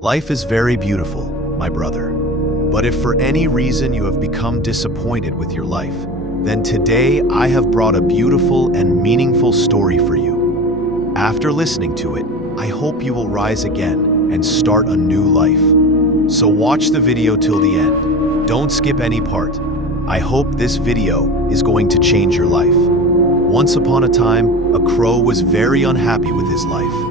Life is very beautiful, my brother. But if for any reason you have become disappointed with your life, then today I have brought a beautiful and meaningful story for you. After listening to it, I hope you will rise again and start a new life. So watch the video till the end. Don't skip any part. I hope this video is going to change your life. Once upon a time, a crow was very unhappy with his life.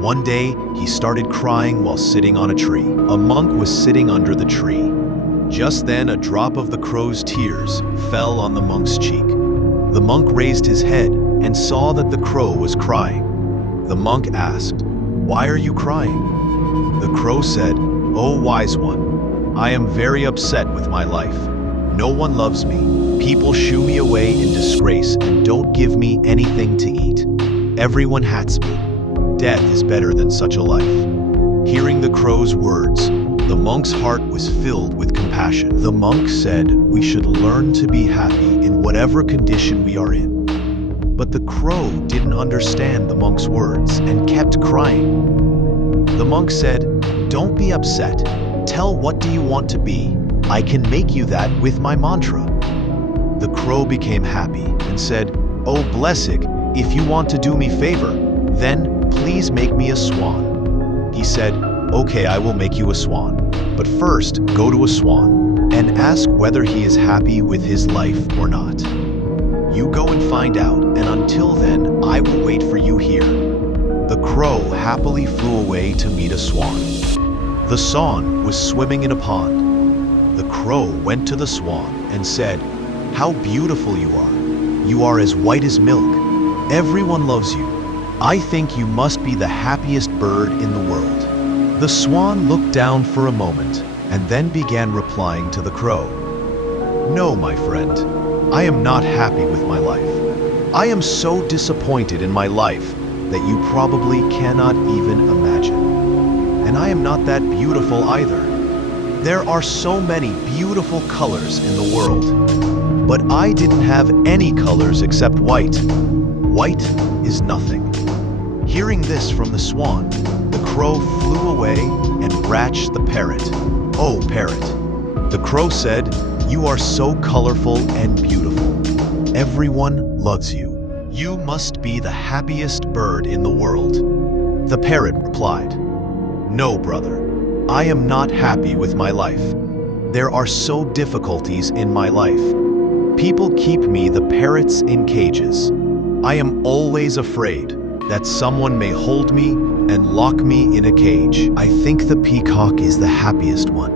One day, he started crying while sitting on a tree. A monk was sitting under the tree. Just then, a drop of the crow's tears fell on the monk's cheek. The monk raised his head and saw that the crow was crying. The monk asked, "Why are you crying?" The crow said, "Oh, wise one, I am very upset with my life. No one loves me. People shoo me away in disgrace and don't give me anything to eat. Everyone hates me. Death is better than such a life." Hearing the crow's words, the monk's heart was filled with compassion. The monk said, "We should learn to be happy in whatever condition we are in." But the crow didn't understand the monk's words and kept crying. The monk said, "Don't be upset. Tell what do you want to be. I can make you that with my mantra." The crow became happy and said, "Oh, blessed, if you want to do me favor, then please make me a swan." He said, "Okay, I will make you a swan. But first, go to a swan and ask whether he is happy with his life or not. You go and find out, and until then, I will wait for you here." The crow happily flew away to meet a swan. The swan was swimming in a pond. The crow went to the swan and said, "How beautiful you are. You are as white as milk. Everyone loves you. I think you must be the happiest bird in the world." The swan looked down for a moment and then began replying to the crow. "No, my friend, I am not happy with my life. I am so disappointed in my life that you probably cannot even imagine. And I am not that beautiful either. There are so many beautiful colors in the world, but I didn't have any colors except white. White is nothing." Hearing this from the swan, the crow flew away and ratched the parrot. "Oh, parrot," the crow said, "you are so colorful and beautiful. Everyone loves you. You must be the happiest bird in the world." The parrot replied, "No, brother, I am not happy with my life. There are so difficulties in my life. People keep me the parrots in cages. I am always afraid that someone may hold me and lock me in a cage. I think the peacock is the happiest one.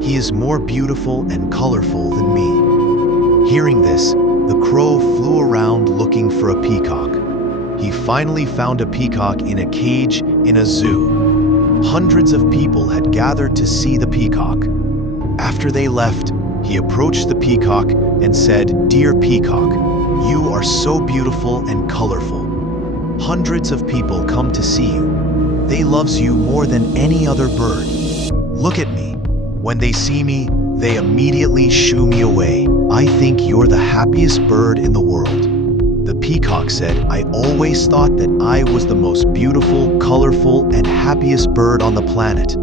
He is more beautiful and colorful than me." Hearing this, the crow flew around looking for a peacock. He finally found a peacock in a cage in a zoo. Hundreds of people had gathered to see the peacock. After they left, he approached the peacock and said, "Dear peacock, you are so beautiful and colorful. Hundreds of people come to see you. They loves you more than any other bird. Look at me. When they see me, they immediately shoo me away. I think you're the happiest bird in the world." The peacock said, "I always thought that I was the most beautiful, colorful, and happiest bird on the planet.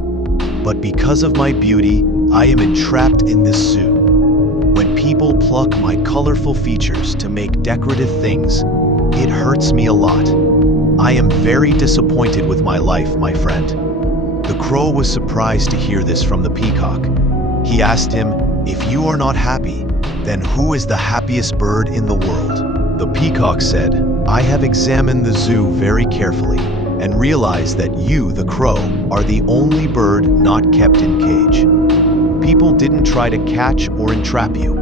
But because of my beauty, I am entrapped in this zoo. When people pluck my colorful features to make decorative things, it hurts me a lot. I am very disappointed with my life, my friend." The crow was surprised to hear this from the peacock. He asked him, "If you are not happy, then who is the happiest bird in the world?" The peacock said, "I have examined the zoo very carefully and realized that you, the crow, are the only bird not kept in cage. People didn't try to catch or entrap you.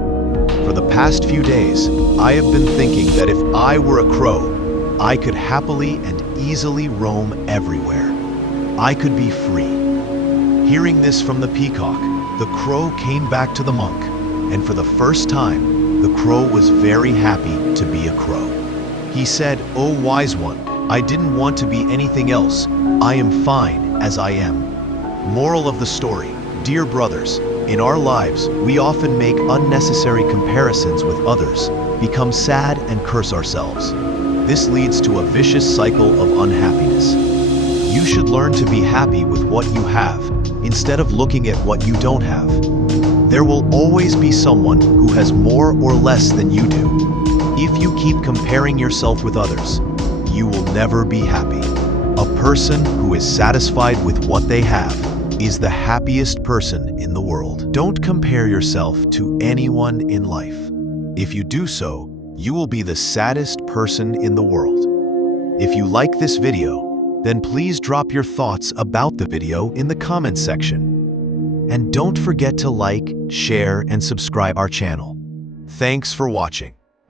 For the past few days, I have been thinking that if I were a crow, I could happily and easily roam everywhere. I could be free." Hearing this from the peacock, the crow came back to the monk, and for the first time, the crow was very happy to be a crow. He said, "Oh, wise one, I didn't want to be anything else. I am fine as I am." Moral of the story: dear brothers, in our lives, we often make unnecessary comparisons with others, become sad and curse ourselves. This leads to a vicious cycle of unhappiness. You should learn to be happy with what what you have instead of looking at what you don't have. There will always be someone who has more or less than you do. If you keep comparing yourself with others, you will never be happy. A person who is satisfied with what they have is the happiest person in the world. Don't compare yourself to anyone in life. If you do so, you will be the saddest person in the world. If you like this video, then please drop your thoughts about the video in the comments section. And don't forget to like, share, and subscribe our channel. Thanks for watching.